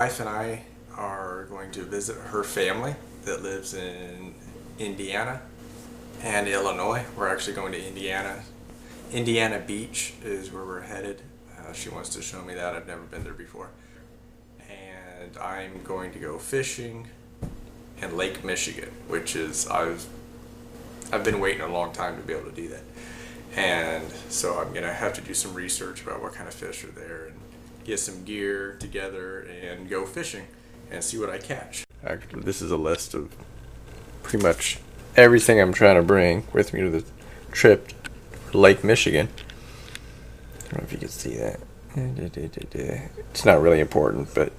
Wife and I are going to visit her family that lives in Indiana and Illinois. We're actually going to Indiana. Indiana Beach is where we're headed. She wants to show me that. I've never been there before. And I'm going to go fishing in Lake Michigan, which is I've been waiting a long time to be able to do that. And so I'm gonna have to do some research about what kind of fish are there and get some gear together and go fishing and see what I catch. Actually, this is a list of pretty much everything I'm trying to bring with me to the trip to Lake Michigan. I don't know if you can see that. It's not really important, but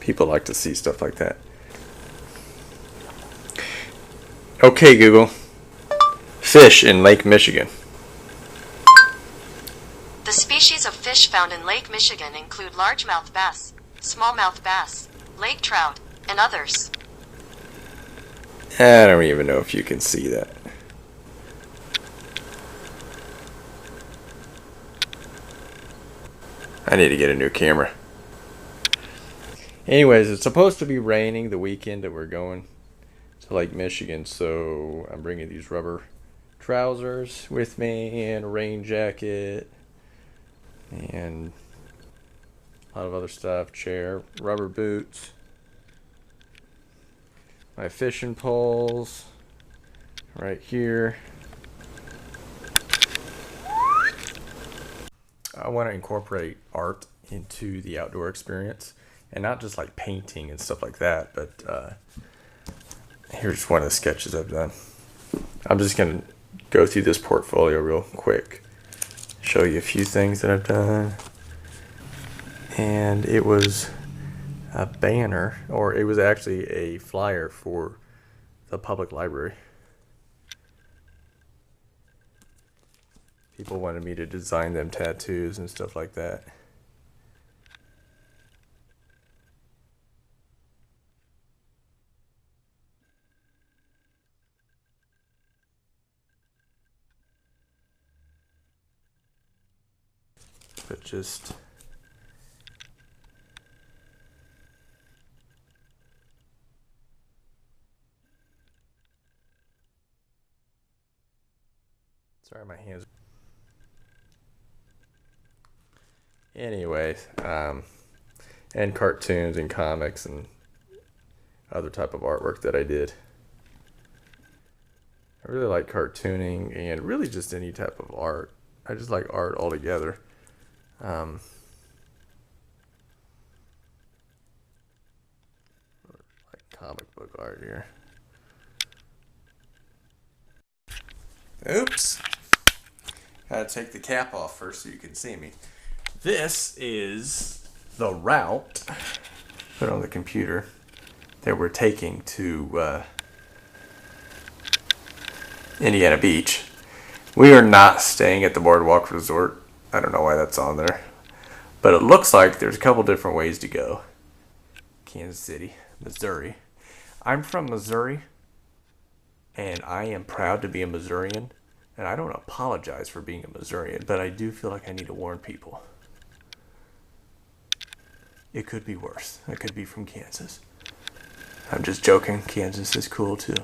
people like to see stuff like that. Okay, Google. Fish in Lake Michigan. The species of fish found in Lake Michigan include largemouth bass, smallmouth bass, lake trout, and others. I don't even know if you can see that. I need to get a new camera. Anyways, it's supposed to be raining the weekend that we're going to Lake Michigan, so I'm bringing these rubber trousers with me and a rain jacket and a lot of other stuff, chair, rubber boots, my fishing poles right here. I want to incorporate art into the outdoor experience, and not just like painting and stuff like that, but here's one of the sketches I've done. I'm just going to go through this portfolio real quick, show you a few things that I've done. And it was a banner, or it was actually a flyer for the public library. People wanted me to design them tattoos and stuff like that. But just sorry, my hands. Anyways, and cartoons and comics and other type of artwork that I did. I really like cartooning and really just any type of art. I just like art altogether. Like comic book art here. Oops. Gotta take the cap off first so you can see me. This is the route, put on the computer, that we're taking to Indiana Beach. We are not staying at the Boardwalk Resort. I don't know why that's on there. But it looks like there's a couple different ways to go. Kansas City, Missouri. I'm from Missouri, and I am proud to be a Missourian. And I don't apologize for being a Missourian, but I do feel like I need to warn people. It could be worse. I could be from Kansas. I'm just joking. Kansas is cool too.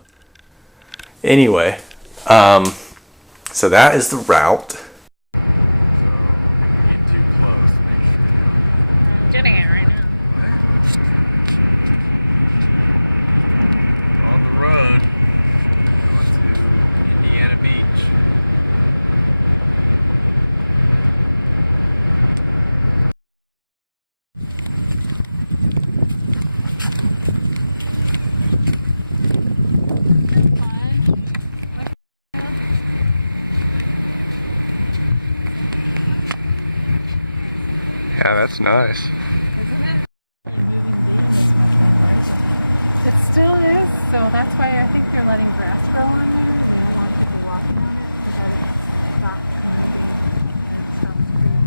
Anyway, so that is the route. So if we get too close, make sure you I'm getting it right now. on the road going to Indiana Beach. Yeah, that's nice. Isn't it? You're moving the dam as much anymore, is it? It still is, so that's why I think they're letting grass grow on there. They don't want people walking on it because it's stopped moving and stopped doing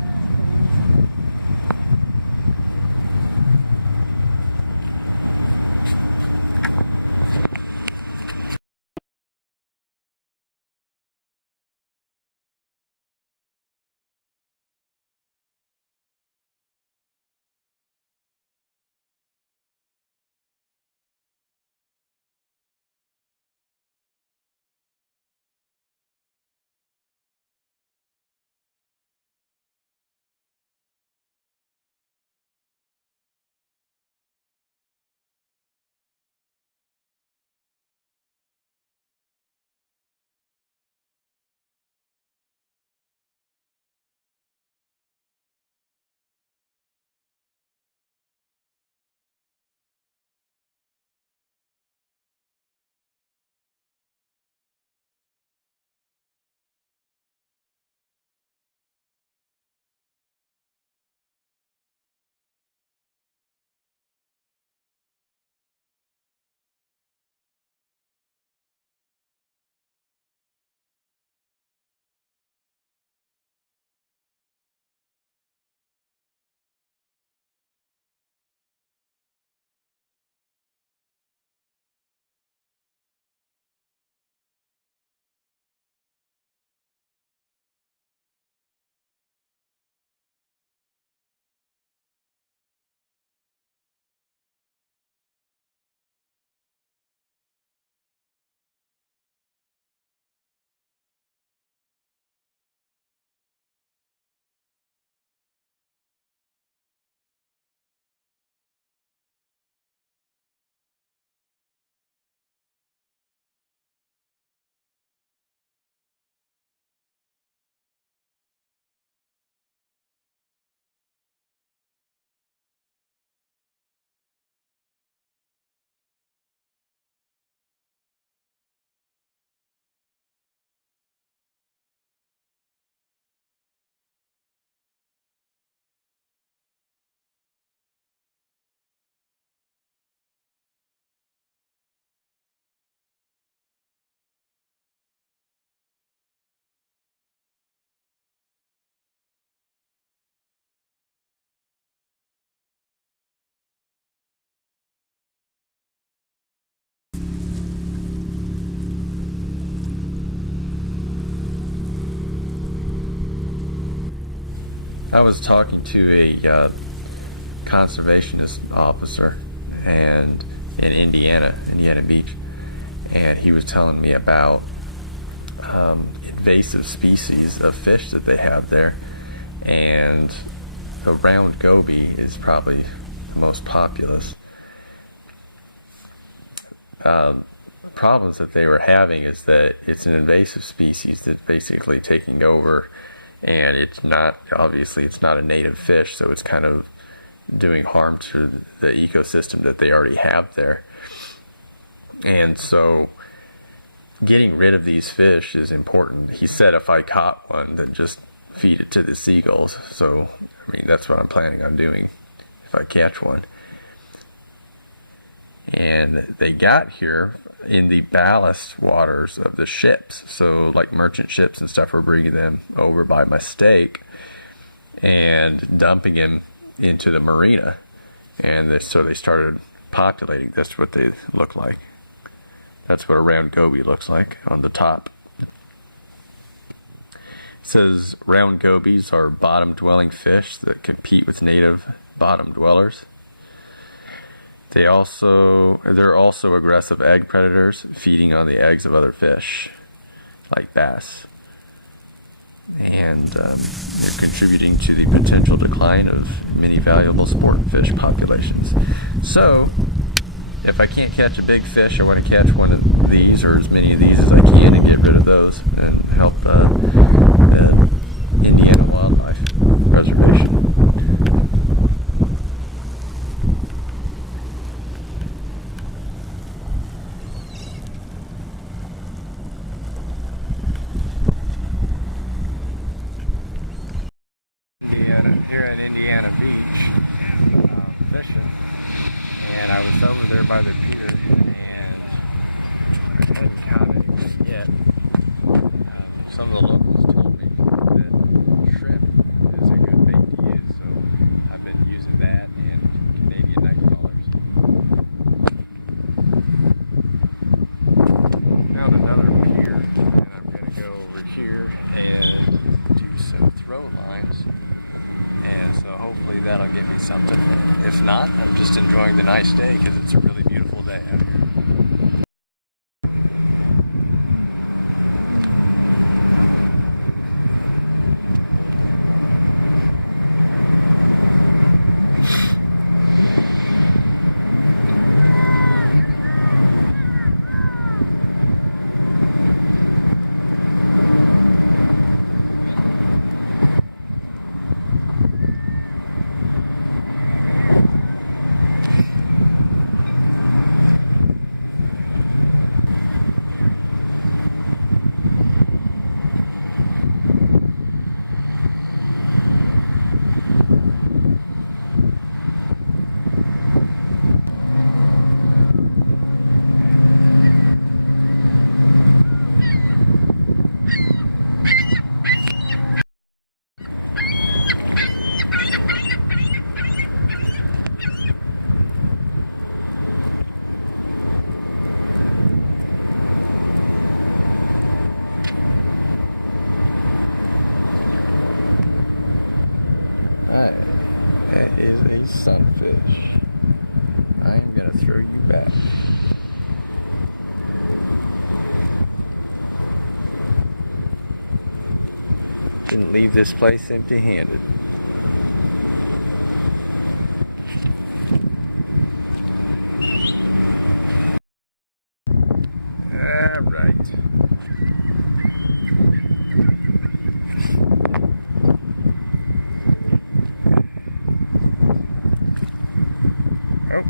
I was talking to a conservationist officer and in Indiana Beach, and he was telling me about invasive species of fish that they have there, and the round goby is probably the most populous. Problems that they were having is that it's an invasive species that's basically taking over, and it's not a native fish, so it's kind of doing harm to the ecosystem that they already have there. And so getting rid of these fish is important. He said if I caught one, then just feed it to the seagulls. So I mean, that's what I'm planning on doing if I catch one. And they got here in the ballast waters of the ships. So like merchant ships and stuff were bringing them over by mistake and dumping them into the marina. And so they started populating. That's what they look like. That's what a round goby looks like on the top. It says round gobies are bottom-dwelling fish that compete with native bottom dwellers. They're also aggressive egg predators, feeding on the eggs of other fish, like bass. And they're contributing to the potential decline of many valuable sport fish populations. So, if I can't catch a big fish, I want to catch one of these, or as many of these as I can, and get rid of those, and help the Indiana Wildlife Reservation. Here at Indiana Beach, fishing, and I was over there by the pier, and I hadn't caught anything yet. Some of the locals told me that shrimp is a good bait to use, so I've been using that and Canadian night crawlers. Found another pier, and I'm going to go over here and do some throw lines. And so hopefully that'll get me something. If not, I'm just enjoying the nice day because it's a really beautiful day out here. That is a sunfish. I am gonna throw you back. Didn't leave this place empty-handed. All right. Oh,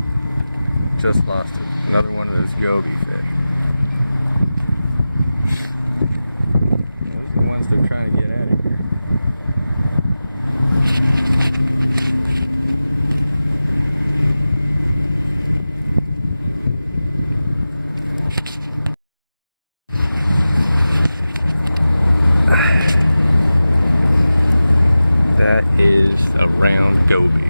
just lost it. Another one of those goby fish. Those are the ones they're trying to get out of here. That is a round goby,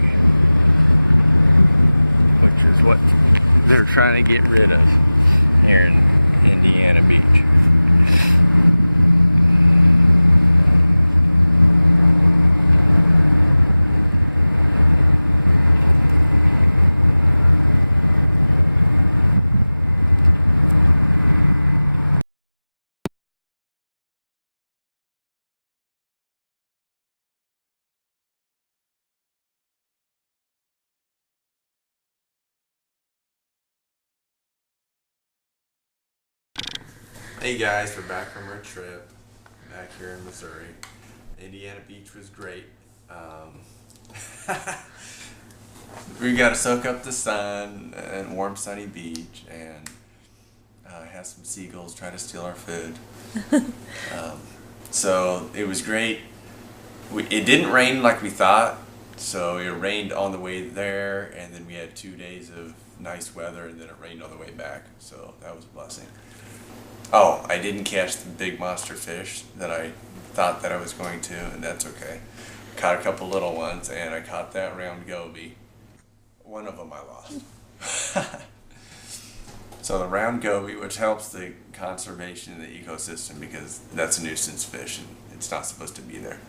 which is what they're trying to get rid of here in Indiana Beach. Hey guys, we're back from our trip back here in Missouri. Indiana Beach was great. We got to soak up the sun and warm sunny beach and have some seagulls try to steal our food. So it was great. It didn't rain like we thought, so it rained on the way there, and then we had 2 days of nice weather, and then it rained on the way back, so that was a blessing. Oh, I didn't catch the big monster fish that I thought that I was going to, and that's okay. Caught a couple little ones, and I caught that round goby. One of them I lost. So the round goby, which helps the conservation of the ecosystem because that's a nuisance fish and it's not supposed to be there.